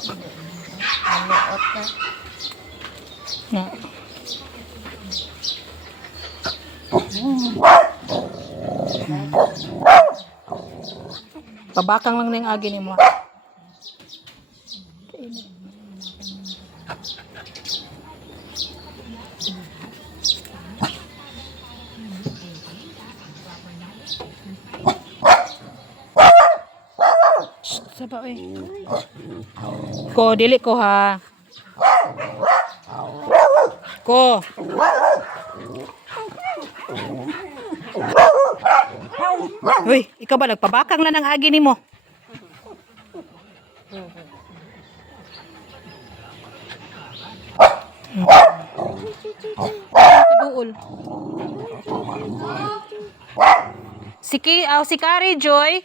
Manuot na. Na. Pabakang lang na yung agi ni mo. Shh, Saba eh. Ko, dili ko ha. Ko. Uy, ikaw ba nagpabakang na ng agi ni mo? Kaduol. Si Ki, ah, si Kari Joy.